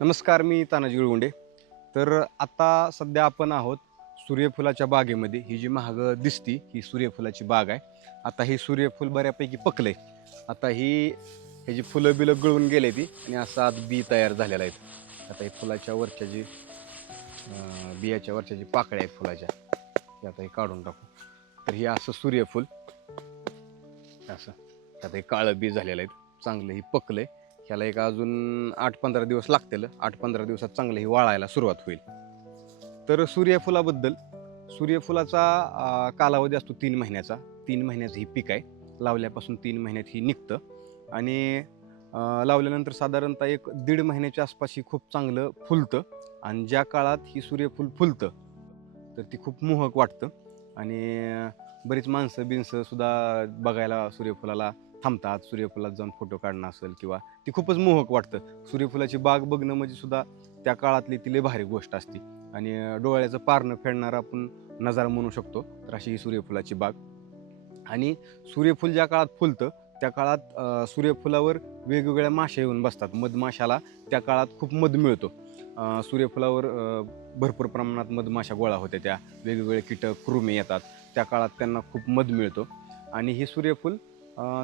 नमस्कार मी तानाजी गुळगुंडे. तर आता सध्या आपण आहोत सूर्यफुलाच्या बागेमध्ये. ही जी महाग दिसती ही सूर्यफुलाची बाग आहे. आता हे सूर्यफूल बऱ्यापैकी पकलंय. आता ही ह्याची फुलं बिलं गळून गेले ती आणि असं आत बी तयार झालेलं आहेत आता हे फुलाच्या वरच्या जी बियाच्या वरच्या जी पाकळ्या आहेत फुलाच्या ते आता हे काढून टाकू. तर हे असं सूर्यफूल असं आता हे काळं बी झालेलं आहे. चांगलं ही आहे ह्याला एक अजून आठ पंधरा दिवस लागतील. आठ पंधरा दिवसात चांगलं हे वाळायला सुरुवात होईल. तर सूर्यफुलाबद्दल सूर्यफुलाचा कालावधी असतो तीन महिन्याचा. तीन महिन्याचं ही पीक आहे. लावल्यापासून तीन महिन्यात ही निघतं. आणि लावल्यानंतर साधारणतः एक दीड महिन्याच्या आसपास ही खूप चांगलं फुलतं. आणि ज्या काळात ही सूर्यफूल फुलतं तर ती खूप मोहक वाटतं. आणि बरीच माणसं बिनसंसुद्धा बघायला सूर्यफुलाला थांबतात सूर्यफुलात जाऊन फोटो काढणं असेल किंवा ती खूपच मोहक वाटतं. सूर्यफुलाची बाग बघणं म्हणजे सुद्धा त्या काळातली तिले भारी गोष्ट असते. आणि डोळ्याचं पारणं फेडणारा आपण नजारा म्हणू शकतो. तर अशी ही सूर्यफुलाची बाग. आणि सूर्यफूल ज्या काळात फुलतं त्या काळात सूर्यफुलावर वेगवेगळ्या माश्या येऊन बसतात. मधमाशाला त्या काळात खूप मध मिळतो. सूर्यफुलावर भरपूर प्रमाणात मधमाशा गोळा होत्या. त्या वेगवेगळे कीटक कृमी येतात. त्या काळात त्यांना खूप मध मिळतो. आणि हे सूर्यफूल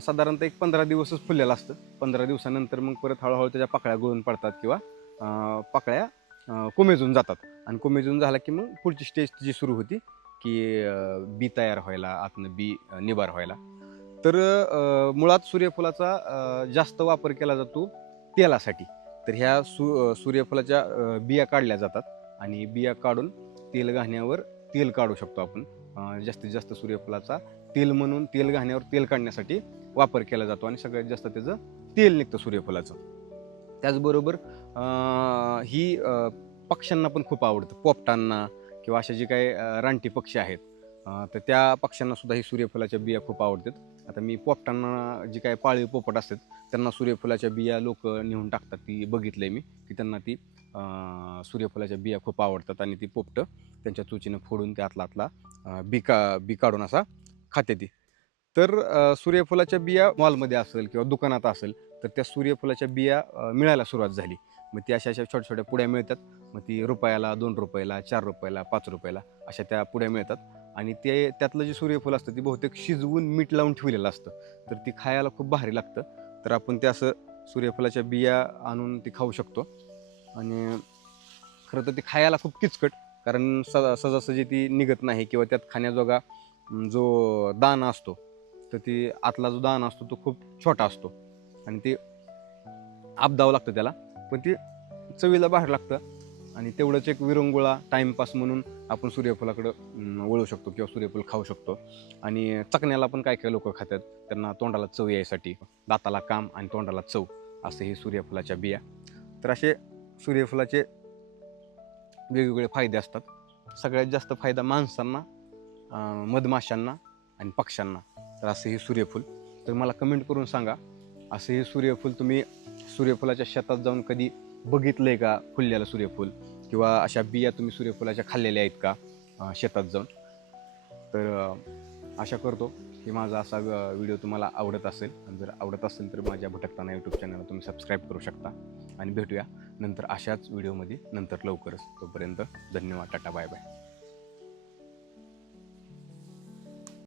साधारणतः एक पंधरा दिवसच फुललेलं असतं. पंधरा दिवसानंतर मग परत हळूहळू त्याच्या पाकळ्या गळून पडतात किंवा पाकळ्या कोमेजून जातात. आणि कोमेजून झाला की मग पुढची स्टेज जी सुरू होती की बी तयार व्हायला आतनं बी निबार व्हायला. तर मुळात सूर्यफुलाचा जास्त वापर केला जातो तेलासाठी. तर ह्या सू सूर्यफुलाच्या बिया काढल्या जातात आणि बिया काढून तेल घाण्यावर तेल काढू शकतो आपण. जास्तीत जास्त सूर्यफुलाचा तेल म्हणून तेल घाण्यावर तेल काढण्यासाठी वापर केला जातो आणि सगळ्यात जास्त त्याचं तेल निघतं सूर्यफुलाचं. त्याचबरोबर ही पक्ष्यांना पण खूप आवडतं. पोपटांना किंवा अशा जे काही रानटी पक्षी आहेत तर त्या पक्ष्यांना सुद्धा ही सूर्यफुलाच्या बिया खूप आवडतात. आता मी पोपटांना जी काही पाळीव पोपट असतात त्यांना सूर्यफुलाच्या बिया लोक नेऊन टाकतात ती बघितलंय मी की त्यांना ती सूर्यफुलाच्या बिया खूप आवडतात आणि ती पोपटं त्यांच्या चुचीनं फोडून त्यातला आतला अं, बी का बी काढून असा खाते ती. तर सूर्यफुलाच्या बिया मॉलमध्ये असेल किंवा दुकानात असेल तर त्या सूर्यफुलाच्या बिया मिळायला सुरुवात झाली. मग ती अशा अशा छोट्या छोट्या पुड्या मिळतात. मग ती रुपयाला दोन रुपयाला चार रुपयाला पाच रुपयाला अशा त्या पुड्या मिळतात. आणि ते त्यातलं जे सूर्यफूल असतं ते बहुतेक शिजवून मीठ लावून ठेवलेलं असतं. तर ती खायला खूप भारी लागतं. तर आपण ते असं सूर्यफुलाच्या बिया आणून ती खाऊ शकतो. आणि खरं तर ती खायला खूप किचकट कारण सजा सहजासहजी ती निघत नाही किंवा त्यात खाण्याजोगा जो दाना असतो तर ती आतला जो दाना असतो तो खूप छोटा असतो. आणि ते आपदावं लागतं त्याला. पण ते चवीला बाहेर लागतं. आणि तेवढंच एक विरंगुळा टाईमपास म्हणून आपण सूर्यफुलाकडं वळू शकतो किंवा सूर्यफूल खाऊ शकतो. आणि चकण्याला पण काय काय लोक खातात? त्यांना तोंडाला चव यायसाठी दाताला काम आणि तोंडाला चव असं हे सूर्यफुलाच्या बिया. तर असे सूर्यफुलाचे वेगवेगळे फायदे असतात. सगळ्यात जास्त फायदा माणसांना अं, मधमाशांना आणि पक्ष्यांना. तर असं हे सूर्यफूल. तर मला कमेंट करून सांगा असं हे सूर्यफूल तुम्ही सूर्यफुलाच्या शेतात जाऊन कधी बघितलं आहे का फुललेलं सूर्यफूल? किंवा अशा बिया तुम्ही सूर्यफुलाच्या खाल्लेल्या आहेत का अं, शेतात जाऊन? तर अं, आशा करतो की माझा असा व्हिडिओ तुम्हाला आवडत असेल. आणि जर आवडत असेल तर माझ्या भटकताना यूट्यूब चॅनलला तुम्ही सबस्क्राईब करू शकता. आणि भेटूया नंतर अशाच व्हिडिओमध्ये नंतर लवकरच. तोपर्यंत धन्यवाद टाटा बाय बाय